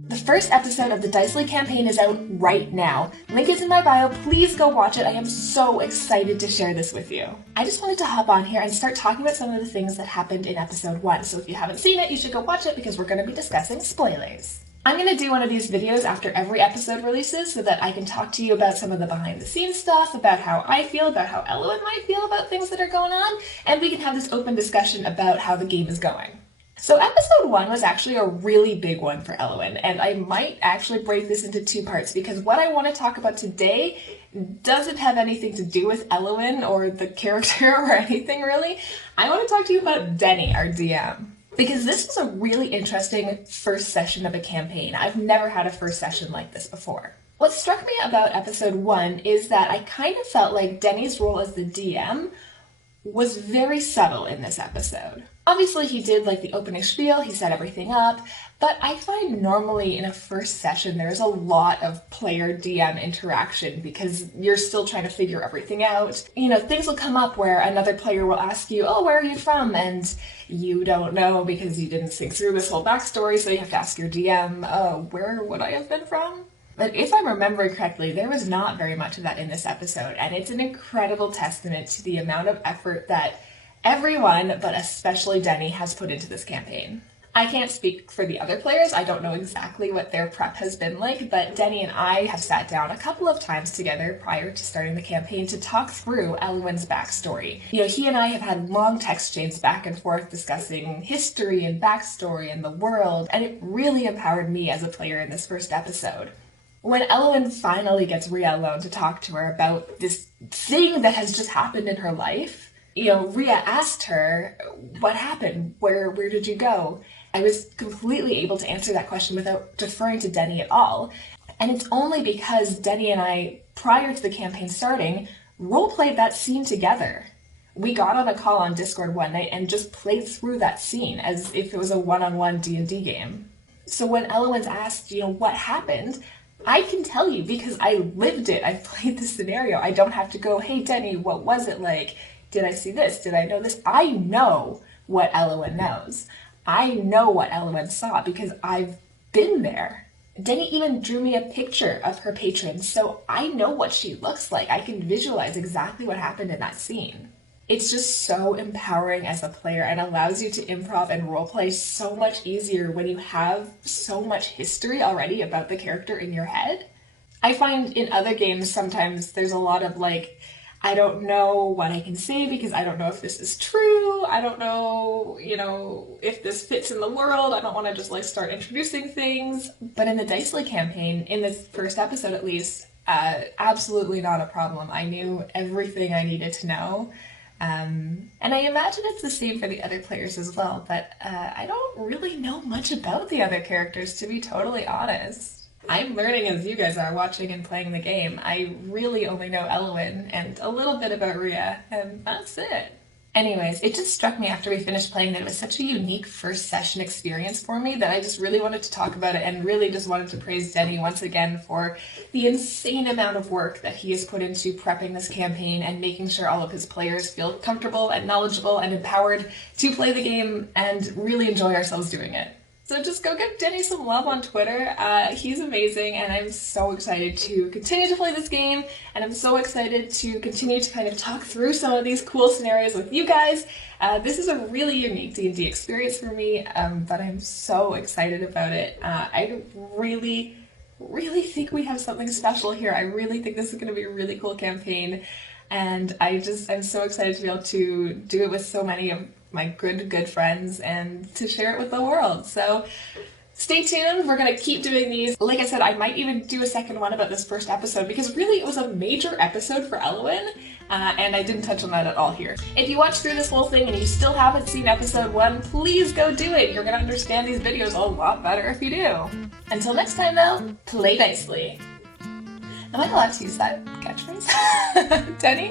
The first episode of the Dicely campaign is out right now. Link is in my bio, please go watch it. I am so excited to share this with you. I just wanted to hop on here and start talking about some of the things that happened in episode 1, so if you haven't seen it, you should go watch it because we're going to be discussing spoilers. I'm going to do one of these videos after every episode releases so that I can talk to you about some of the behind the scenes stuff, about how I feel, about how Elowen might feel about things that are going on, and we can have this open discussion about how the game is going. So episode 1 was actually a really big one for Elowen, and I might actually break this into 2 parts because what I want to talk about today doesn't have anything to do with Elowen or the character or anything really. I want to talk to you about Teni, our DM. Because this was a really interesting first session of a campaign. I've never had a first session like this before. What struck me about episode 1 is that I kind of felt like Teni's role as the DM was very subtle in this episode. Obviously he did like the opening spiel, he set everything up, but I find normally in a first session there's a lot of player-DM interaction because you're still trying to figure everything out. You know, things will come up where another player will ask you, oh, where are you from? And you don't know because you didn't think through this whole backstory, so you have to ask your DM, where would I have been from? But if I'm remembering correctly, there was not very much of that in this episode, and it's an incredible testament to the amount of effort that everyone, but especially Teni, has put into this campaign. I can't speak for the other players, I don't know exactly what their prep has been like, but Teni and I have sat down a couple of times together prior to starting the campaign to talk through Elowen's backstory. You know, he and I have had long text exchanges back and forth discussing history and backstory and the world, and it really empowered me as a player in this first episode. When Elowen finally gets Rhea alone to talk to her about this thing that has just happened in her life, you know, Rhea asked her, what happened? Where did you go? I was completely able to answer that question without deferring to Teni at all. And it's only because Teni and I, prior to the campaign starting, role-played that scene together. We got on a call on Discord one night and just played through that scene as if it was a one-on-one D&D game. So when Elowen's asked, you know, what happened, I can tell you because I lived it. I played the scenario. I don't have to go, hey Teni, what was it like? Did I see this? Did I know this? I know what Elowen knows. I know what Elowen saw because I've been there. Teni even drew me a picture of her patron, so I know what she looks like. I can visualize exactly what happened in that scene. It's just so empowering as a player and allows you to improv and roleplay so much easier when you have so much history already about the character in your head. I find in other games sometimes there's a lot of like, I don't know what I can say because I don't know if this is true. I don't know, you know, if this fits in the world. I don't want to just like start introducing things. But in the Dicely campaign, in this first episode at least, absolutely not a problem. I knew everything I needed to know. And I imagine it's the same for the other players as well, but I don't really know much about the other characters, to be totally honest. I'm learning as you guys are watching and playing the game. I really only know Elowen and a little bit about Rhea, and that's it. Anyways, it just struck me after we finished playing that it was such a unique first session experience for me that I just really wanted to talk about it and really just wanted to praise Teni once again for the insane amount of work that he has put into prepping this campaign and making sure all of his players feel comfortable and knowledgeable and empowered to play the game and really enjoy ourselves doing it. So just go give Teni some love on Twitter. He's amazing, and I'm so excited to continue to play this game, and I'm so excited to continue to kind of talk through some of these cool scenarios with you guys. This is a really unique D&D experience for me, but I'm so excited about it. I really think we have something special here. I really think this is going to be a really cool campaign, and I'm so excited to be able to do it with so many of my good friends and to share it with the world. So stay tuned, we're gonna keep doing these. Like I said, I might even do a second one about this first episode because really it was a major episode for Elowen, and I didn't touch on that at all here. If you watched through this whole thing and you still haven't seen episode 1, please go do it. You're gonna understand these videos a lot better if you do. Until next time though, play nicely. Am I allowed to use that catchphrase? Teni?